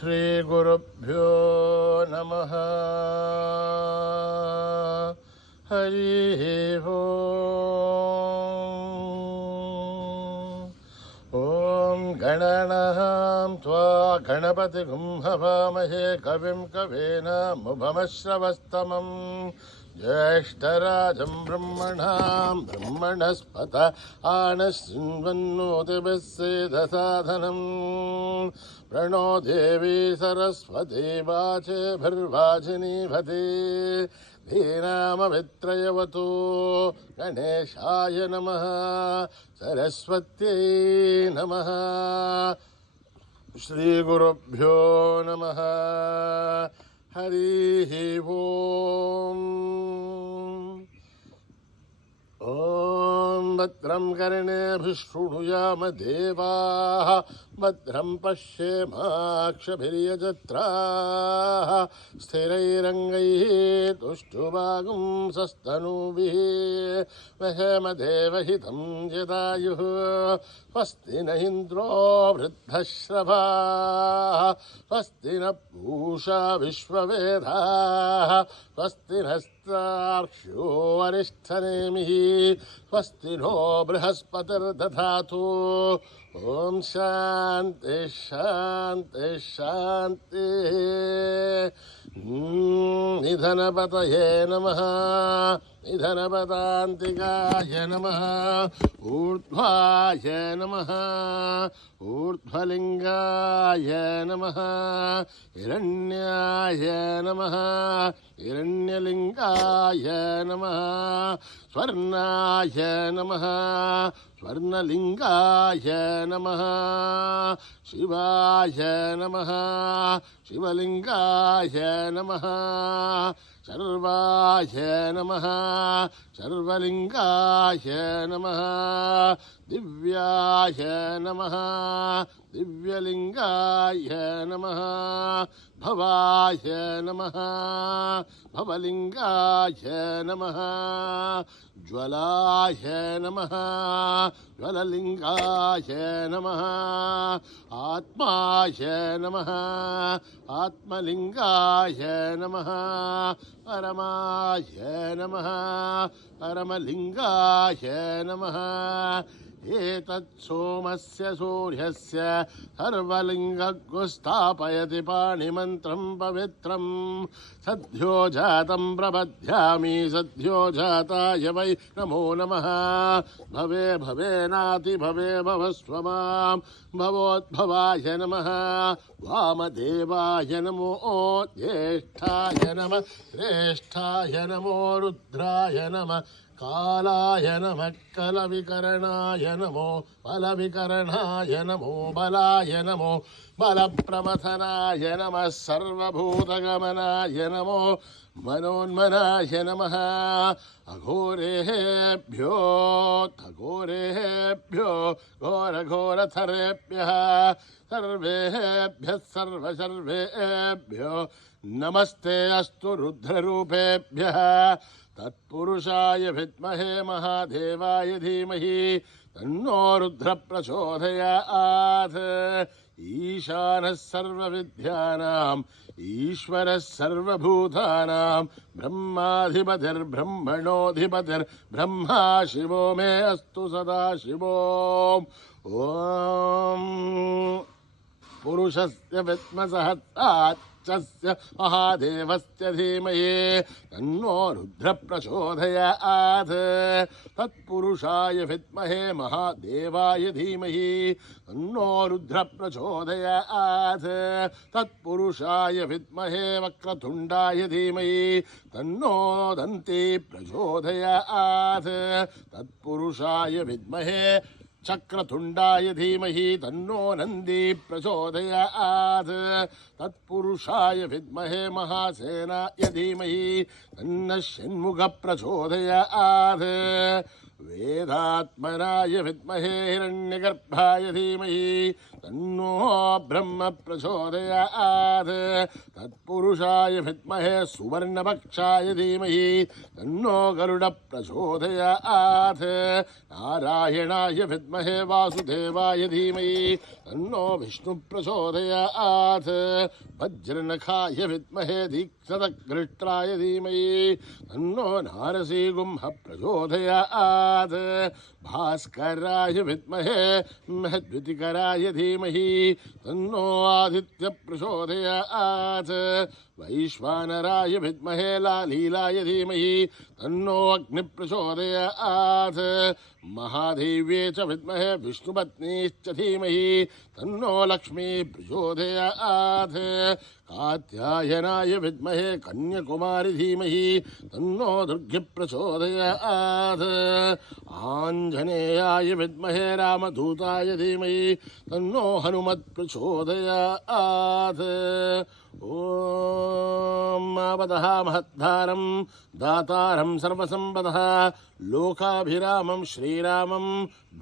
శ్రీ గురుభ్యో నమః. హరి ఓం గణానాం త్వా గణపతిగుం హవామహే కవిం కవీనాముపమశ్రవస్తమం జ్యేష్ఠరాజం బ్రహ్మణాం బ్రహ్మణస్పత ఆనశృण्वन्नोतिभिस्सेदसाधनं प्रणो देवी सरस्वती वाचेभिर्वाचिनीवती धीनामभित्रयवतु गणेशाय नमः सरस्वत्यै नमः. श्रीगुरुभ्यो नमः. हरिः ओम्. ॐ भद्रं कर्णेभिः शृणुयाम देवाः भद्रं पश्येमाक्षभिर्यजत्राः स्थिरैरङ्गैः तुष्टुवागुंसस्तनूभिः वहेमदेवहितं यदायुः स्वस्ति न इन्द्रो वृद्धश्रवाः स्वस्ति न पूषा विश्ववेदाः स्वस्ति नस्तार्क्ष्यो वरिष्ठनेमिः स्वस्ति नो बृहस्पतिर्दधातु. ओम शांति शांति शांति. निधनपतये नमः. निधनपदान्तिकाय नमः. ऊर्ध्वाय नमः. ऊर्ध्वलिङ्गाय नमः. हिरण्याय नमः. हिरण्यलिङ्गाय नमः. स्वर्णाय नमः. स्वर्णलिङ्गाय नमः. शिवाय नमः. शिवलिङ्गाय नमः. सर्वाय नमः. सर्वलिङ्गाय नमः. दिव्याय नमः. दिव्यलिङ्गाय नमः. भवाय नमः. भवलिङ्गाय नमः. ज्वलाय नमः. ज्वललिङ्गाय नमः. आत्माय नमः. आत्मलिङ्गाय नमः. परमाय नमः. परमलिङ्गाय नमः. एतत् सोमस्य सूर्यस्य सर्वलिङ्गगुस्थापयति पाणिमन्त्रं पवित्रं सद्यो जातं प्रबध्यामि सद्यो जाताय वै नमो नमः. भवे भवेनाति भवे भवस्व मां भवोद्भवाय नमः. वामदेवाय नमो ज्येष्ठाय नमः. श्रेष्ठाय नमो रुद्राय नमः. कालाय नमः. कलविकरणाय नमो बलविकरणाय नमो बलाय नमो बलप्रमथनाय नमः. सर्वभूतगमनाय नमो मनोन्मनाय नमः. अघोरेभ्यो अघोरेभ्यो घोरघोरथरेभ्यः सर्वेभ्यः सर्वसर्वेभ्यो नमस्ते अस्तु रुद्ररूपेभ्यः. तत्पुरुषाय विद्महे महादेवाय धीमहि तन्नो रुद्र प्रचोदयात्. ईशानः सर्वविद्यानाम् ईश्वरः सर्वभूतानां ब्रह्माधिपतिर्ब्रह्मणोऽधिपतिर्ब्रह्मा शिवो मे अस्तु सदा शिवो. ॐ पुरुषस्य विद्मसहस्रात् महादेवस्य धीमहि तन्नो रुद्र प्रचोदयात्. तत्पुरुषाय विद्महे महादेवाय धीमहि तन्नो रुद्र प्रचोदयात्. तत्पुरुषाय विद्महे वक्रतुण्डाय धीमहि तन्नो दन्ती प्रचोदयात्. तत्पुरुषाय विद्महे चक्रतुण्डाय धीमहि तन्नो नन्दी प्रचोदयात् तत्पुरुषाय विद्महे महासेनाय धीमहि तन्नः षण्मुखः प्रचोदयात् वेदात्मनाय विद्महे हिरण्यगर्भाय धीमहि तन्नो ब्रह्म प्रचोदयात् तत्पुरुषाय विद्महे सुवर्णपक्षाय धीमहि तन्नो गरुड प्रचोदयात् नारायणाय विद्महे वासुदेवाय धीमहि तन्नो विष्णु प्रचोदयात् वज्रनखाय विद्महे दीक्षितगृष्ट्राय धीमहि तन्नो नारसिंह प्रचोदयात् भास्कराय विद्महे महद्युतिकराय धीमहि तन्नो आदित्य प्रचोदयात् वैश्वानराय विद्महे लालीलाय धीमहि तन्नो अग्नि प्रचोदयात् महादेव्ये च विद्महे विष्णुपत्नीश्च धीमहि तन्नो लक्ष्मी प्रचोदयात् कात्यायनाय विद्महे कन्याकुमारी धीमहि तन्नो दुर्गे प्रचोदयात् आञ्जनेयाय विद्महे रामदूताय धीमहि तन्नो हनुमत् प्रचोदयात् ॐ मावदः महद्धारं दातारं सर्वसम्पदः लोकाभिरामं श्रीरामं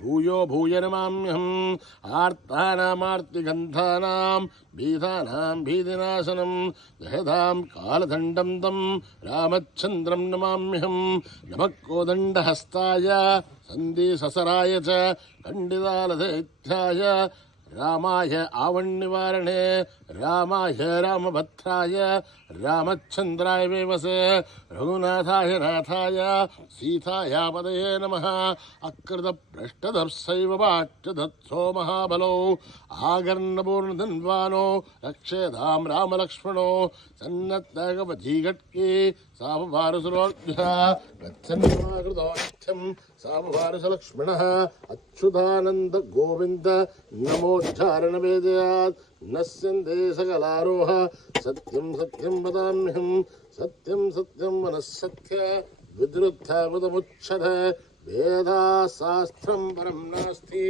भूयो भूय नमाम्यहम् आर्तानामार्तिगन्धानां भीतानां भीतिनाशनं दहदां कालदण्डं तं रामचन्द्रं नमाम्यहम् नमः कोदण्डहस्ताय सन्धिससराय च खण्डितालदैत्याय रामाय आवन्निवारणे रामाय रामभद्राय रामचन्द्राय वेवसे रघुनाथाय नाथाय सीताया पदये नमः अकृतपृष्ठदर्शैव वाच्यदत्सो महाबलो आगर्णपूर्णधन्वानो रक्षेधां रामलक्ष्मणो सन्नत्तगवधीघट्के सामवारसुरोऽभ्यः गच्छन्माकृतोच्छं सामवारसलक्ष्मणः अच्युतानन्द गोविन्द नमोच्चारणवेदयात् नश्यन्ते सकलारोह सत्यं सत्यं वदाम्यहं सत्यं सत्यं मनस्सत्य विद्रुद्धमुच्यते वेदाशास्त्रं परं नास्ति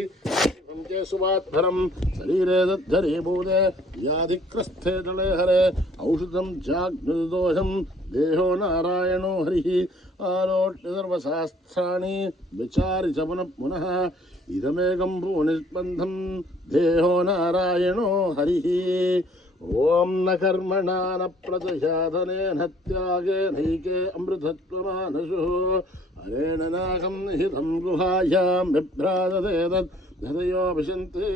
सुवात्भरं शरीरे दद्धरीभूते व्याधिकृस्थे तले हरे औषधं चाग्निदोषं देहो नारायणो हरिः आलोट्य सर्वशास्त्राणि विचारि च पुनः पुनः इदमेकं भुवनिस्पन्दं देहो नारायणो हरिः ओम न कर्मणा न प्रजयाधनेन त्यागेनैके अमृतत्वमानशुः हरेण नाकं निहितं गुहायां बिभ्राजते तत् धतयो विशन्ति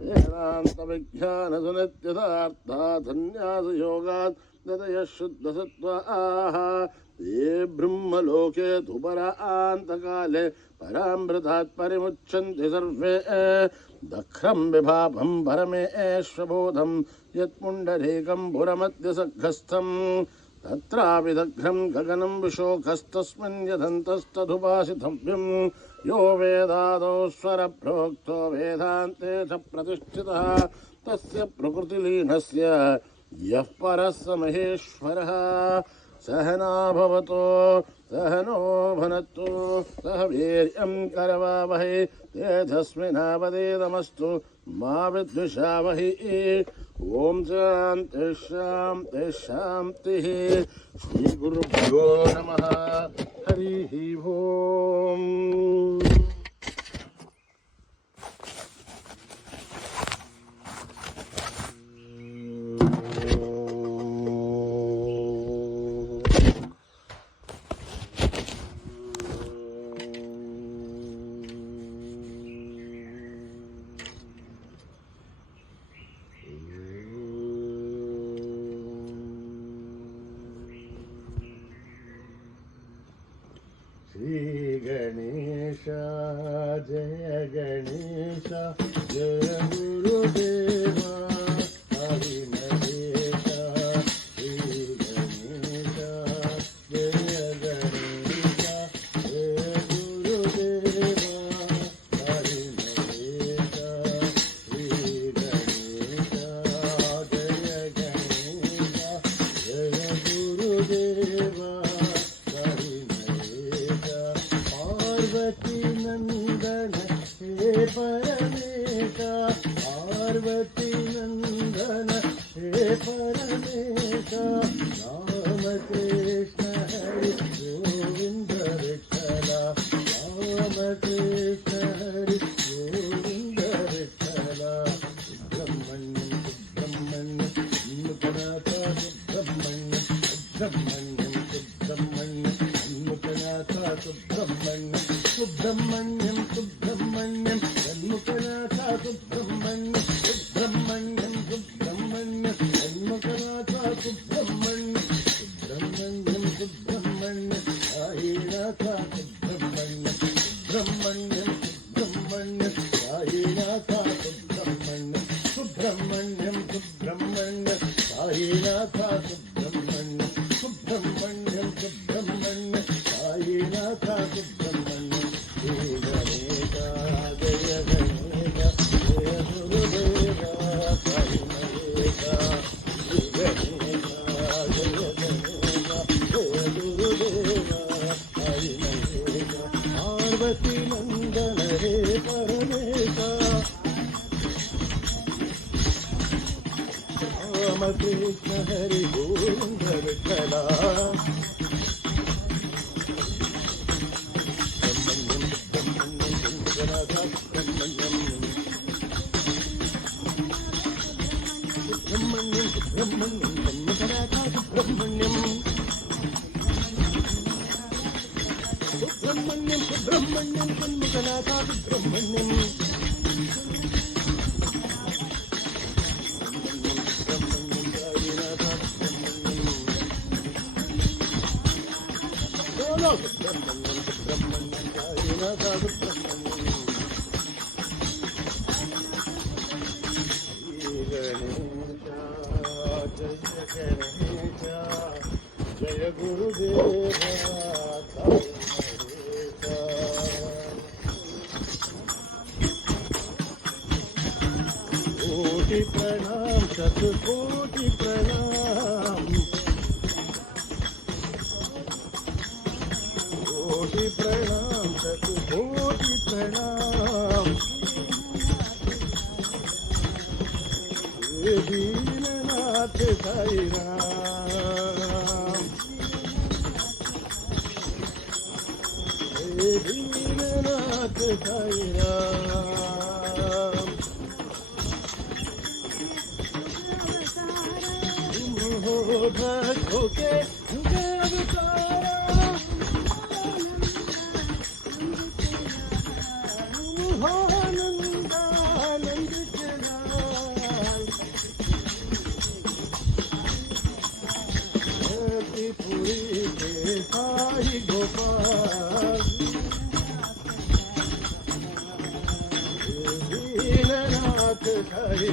वेदान्तविज्ञानसुनित्यथार्था धन्यासयोगात् धतयः शुद्धसत्त्वाः ये ब्रह्मलोके धुपरान्तकाले परामृतात् परिमुच्यन्ति सर्वे दख्रं विभाभं परमेश्वबोधं यत्पुण्डरीकं पुरमध्यसघस्थं तत्रापि दग्ध्रं गगनं विशोकस्तस्मिन् यदन्तस्तदुपासितव्यं यो वेदादौ स्वरप्रोक्तो वेदान्ते च प्रतिष्ठितः तस्य प्रकृतिलीनस्य यः परः स महेश्वरः सहना भवतो सहनो भुनक्तु सह वीर्यं करवावहै तेजस्विनावधीतमस्तु मा विद्विषावहै ओम शान्ति शान्ति शान्तिः श्रीगुरुभ्यो नमः हरिः ओम् श्री गणेश जय गणेश जय गुरुदेवा हरि महेश श्री गणेश जय गणेश जय गुरुदेवा हरि महेश श्री गणेश जय गणेश जय गुरुदेवा पार्वती नंदन हे परमेशा पार्वती नंदन हे परमेशा राम कृष्ण हरी गोविंद विठ्ठला राम कृष्ण हरी गोविंद विठ्ठला सुब्रह्मण्यम सुब्रह्मण्यम नूतनाथा सुब्रह्मण्यम सुब्रह्मण्यम सुब्रह्मण्यम नूतनाथा सुब्रह्मण्यम सुब्रह्मण्यम सुब्रह्मण्यम षण्मुखनाथा सुब्रह्मण्यम सुब्रह्मण्यम सुब्रह्मण्यम षण्मुखनाथा सुब्रह्मण्यम सुब्रह्मण्यम सुब्रह्मण्यम साईनाथा सुब्रह्मण्यम सुब्रह्मण्यम सुब्रह्मण्यम साईनाथा सुब्रह्मण्यम सुब्रह्मण्यम सुब्रह्मण्यम साईनाथा सुब्रह्मण्यम सुब्रह्मण्यम सुब्रह्मण्यम साईनाथा सुब्रह्मण्यम श्री गणेशा जय गणेशा जय गुरुदेवा साई महेशा श्री गणेशा जय गणेशा जय गुरुदेवा साई महेशा पार्वती नंदन हे परमेशा राम कृष्ण हरि गोविंद विठ्ठला सुब्रह्मण्यम सुब्रह्मण्यम षण्मुखनाथा सुब्रह्मण्यम सुब्रह्मण्यम सुब्रह्मण्यम षण्मुखनाथा सुब्रह्मण्यम सुब्रह्मण्यम सुब्रह्मण्यम साईनाथा सुब्रह्मण्यम श्री गणेशा जय गणेशा जय गुरुदेवा साई महेशा कोटि प्रणाम शतकोटि प्रणाम कोटि प्रणाम शतकोटि प्रणाम हे दीननाथ साई राम हे दीननाथ साई राम तुम हो भक्तों के अवतारा आनंदानंद चला पुरी के साई गोपाल दीननाथ साई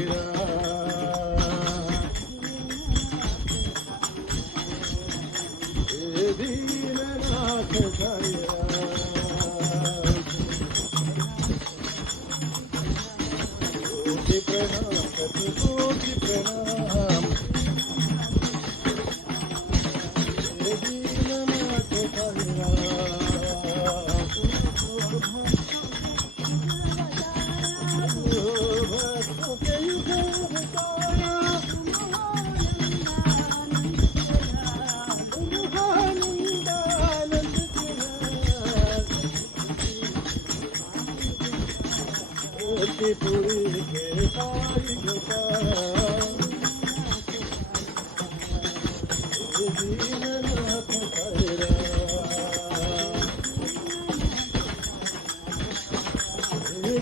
दीननाथ साई प्रणाम शतकोटि प्रणाम दीननाथ साई भक्तों के युग अवतारा आनंदानंद चला पुरी के साई गोपाल दीननाथ साई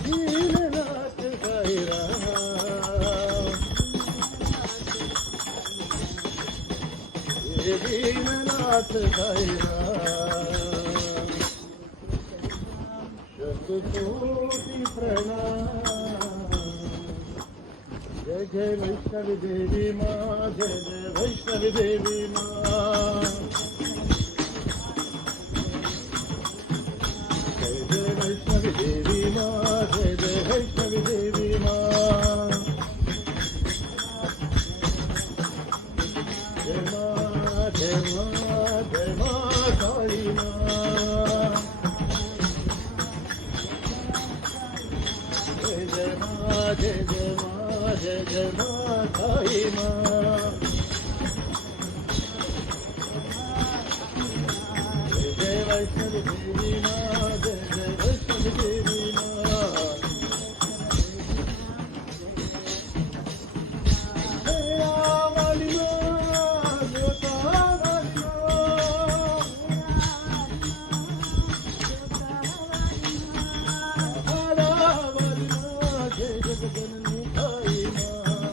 दीननाथ साई दीननाथ साई शतकोटि प्रणाम जय जय वैष्णवी देवी माँ जय जय वैष्णवी देवी माँ जय जय वैष्णवी देवी माँ जय जय वैष्णवी देवी माँ जय माँ जय माँ जय माँ साई माँ वैष्णवी देवी माँ जय जय वैष्णवी देवी माँ हेरा वाली माँ जोता वाली माँ हारा वाली माँ जय जगदननी आई माँ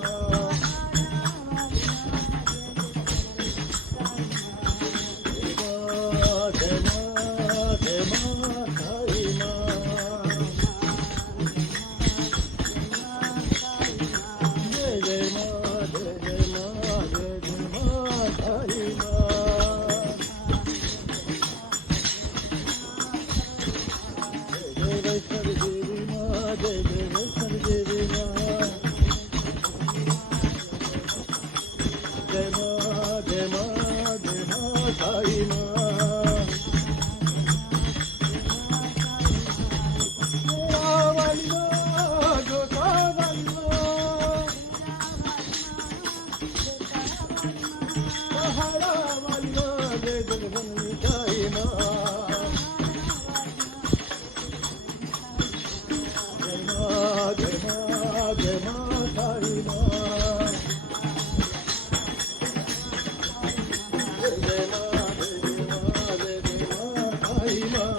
जय माँ जय माँ आई माँ जय जय माँ जय जय माँ जय जय माँ आई माँ जय वैष्णवी देवी माँ जय जय वैष्णवी देवी माँ जय माँ जय माँ जय माँ साई माँ मेरा वाली माँ जोता वाली माँ सहारा वाली माँ जय जगदम्बे साई माँ जय माँ जय माँ जय माँ साई माँ जय जय माँ जय जय माँ जय जय माँ साई माँ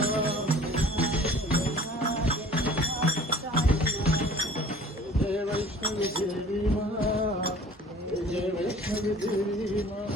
जय वैष्णवी देवी माँ जय वैष्णवी देवी माँ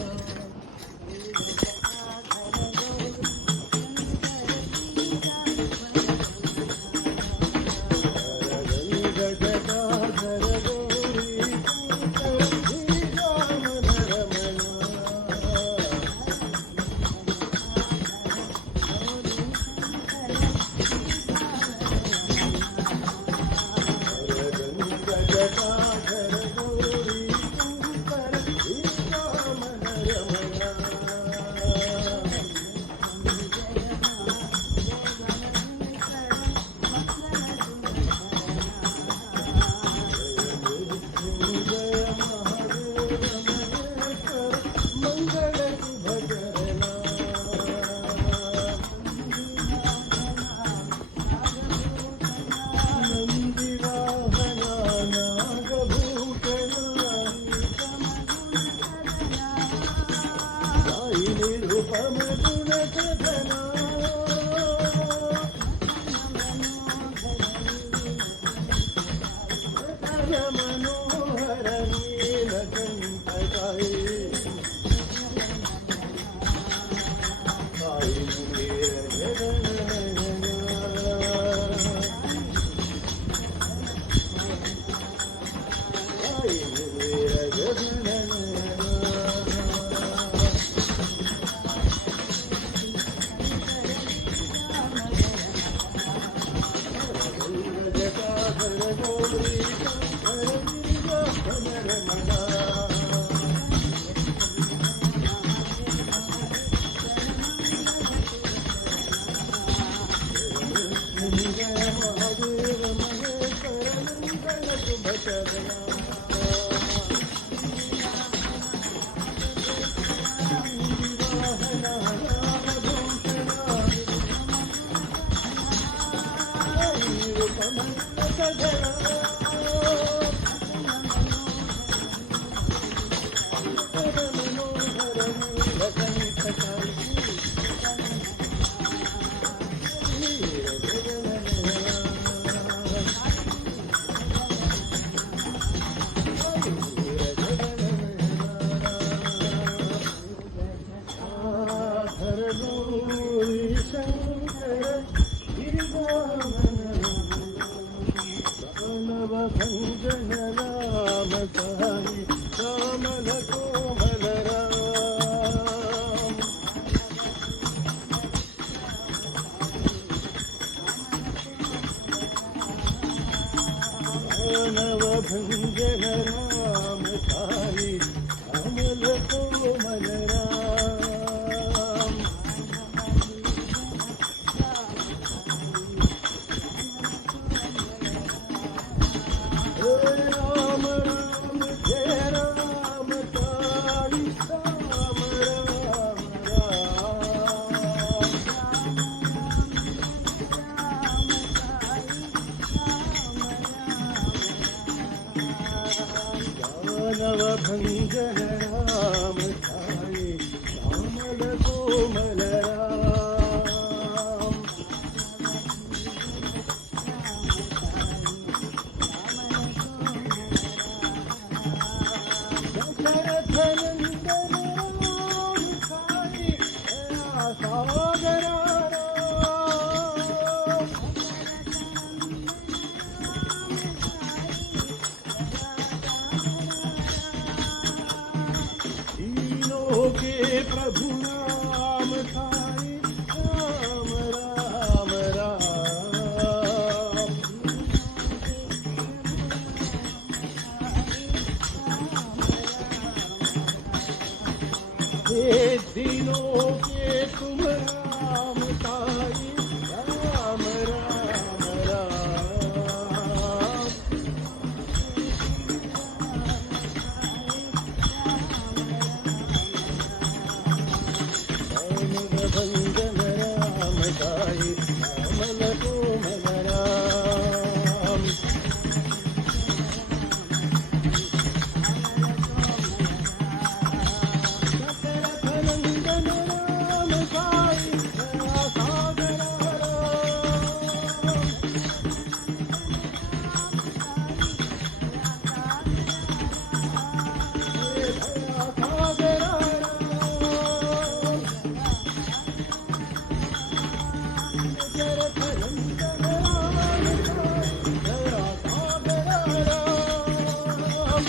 मनोहर नीलकंठकाय साई भंजन राम साई श्यामल कोमल राम नव भंजन राम साई श्यामल कोमल राम राम राम जय राम साई राम राम राम दीनों के प्रभु राम साई राम राम राम। हे दीनों के तुम राम साई राम राम राम। भंजन राम साई रामल कोमल राम। नंदन राम साई दया सागर राम। दया सागर राम। नंदन राम साई दया सागर राम।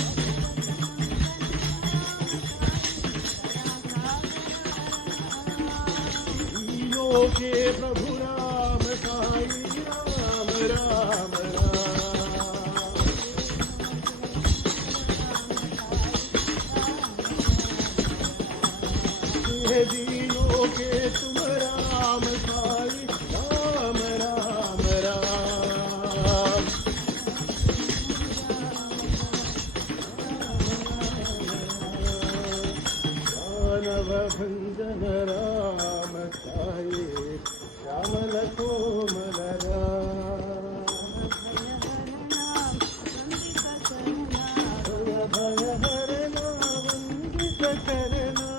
दीनों के प्रभु राम साई राम राम राम। हे दीनों के तुम राम साई राम राम राम। दानव भंजन राम साई श्यामल कोमल राम। भय हरना वंदित करना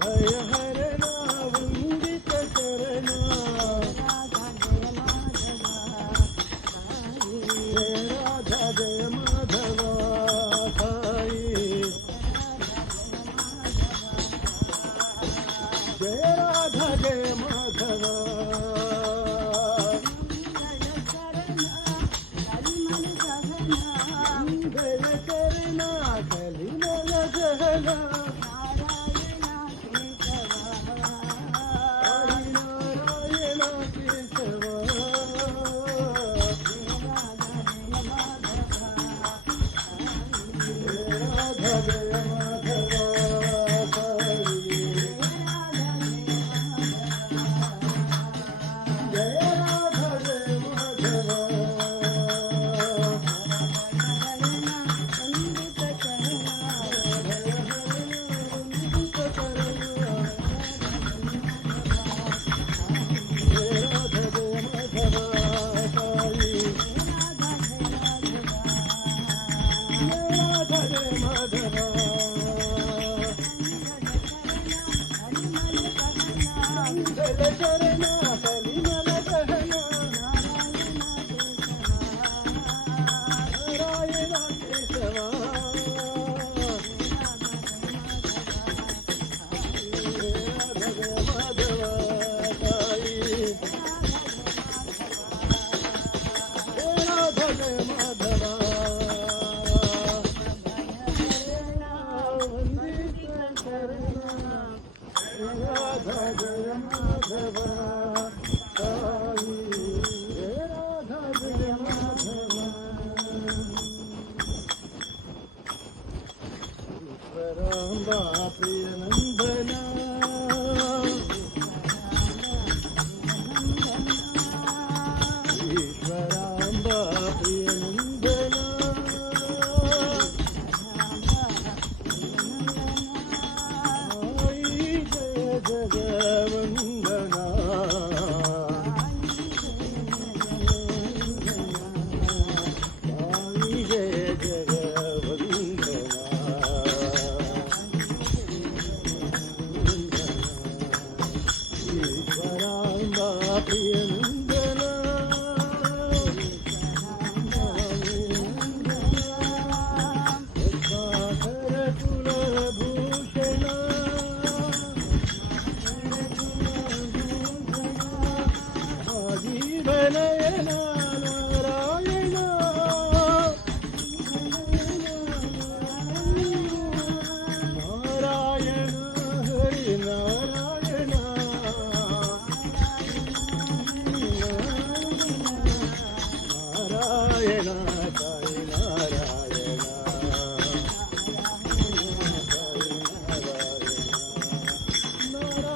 भय हरना वंदित करना। जय राधा जय माधवा साई जय राधा जय माधवा। जय करना कलिमल जहना नारायण केशवा। जय राधा जय माधवा साई जय राधा जय माधवा। प्रिय नंदना ईश्वरांबा प्रिय नंदना आई जय जगवंदना आई जय जगवंदना ईश्वरांबा प्रिय नंदना सागर कुल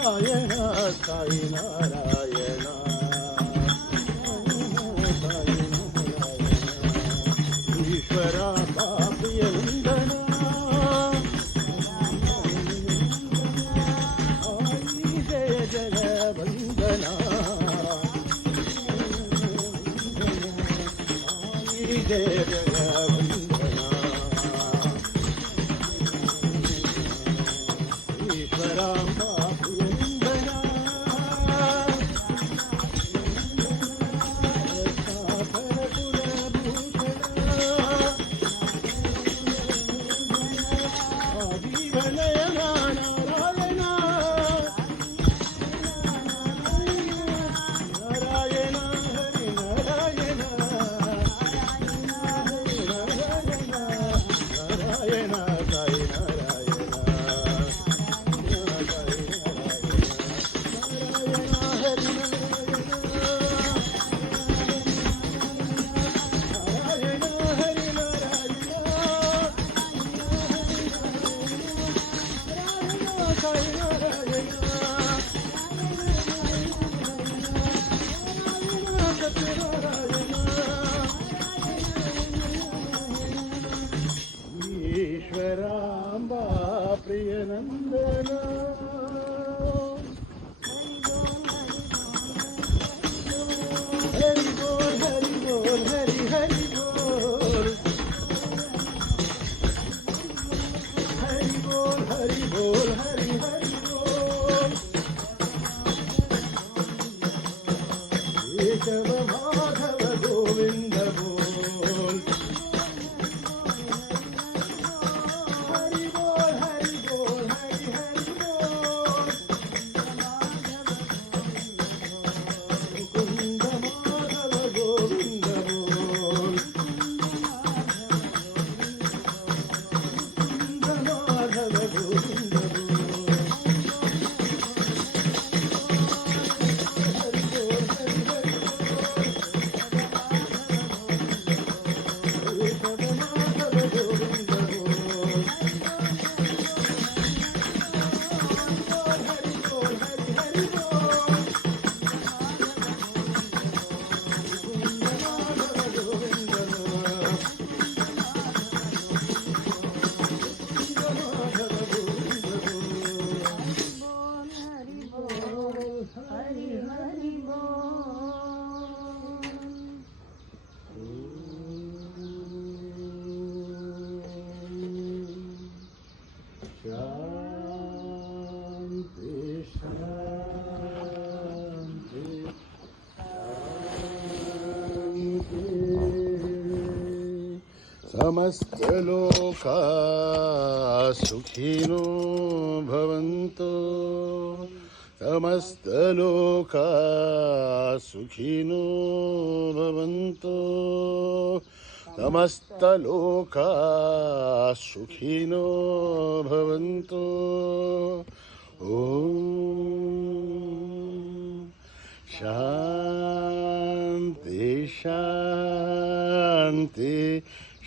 नारायण साई नारायण ईश्वरा प्रिय वंदना आई जय जय वंदना आई जय जय वंदना ईश्वरा ईश्वरांबा प्रिय नंदना हरि बोल हरि बोल हरि हरि बोल हरि बोल हरि बोल हरि हरि बोल केशव माधव गोविंद बोल हरि बोल हरि बोल हरि हरि बोल मुकुंद माधव गोविंद बोल मुकुंद माधव गोविंद बोल हरि बोल हरि हरि बोल केशव माधव गोविंद बोल हरि बोल हरि हरि बोल मुकुंद माधव गोविंद बोल माधव गोविंद बोल हरि हरि शांति शांति शांति समस्त लोका सुखिनो भवन्तु समस्त लोका सुखिनो भवन्तु समस्त लोका सुखिनो भवन्तु ओम शांति शांति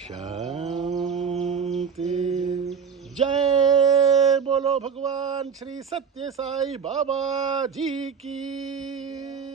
शांति जय बोलो भगवान श्री सत्य साई बाबा जी की।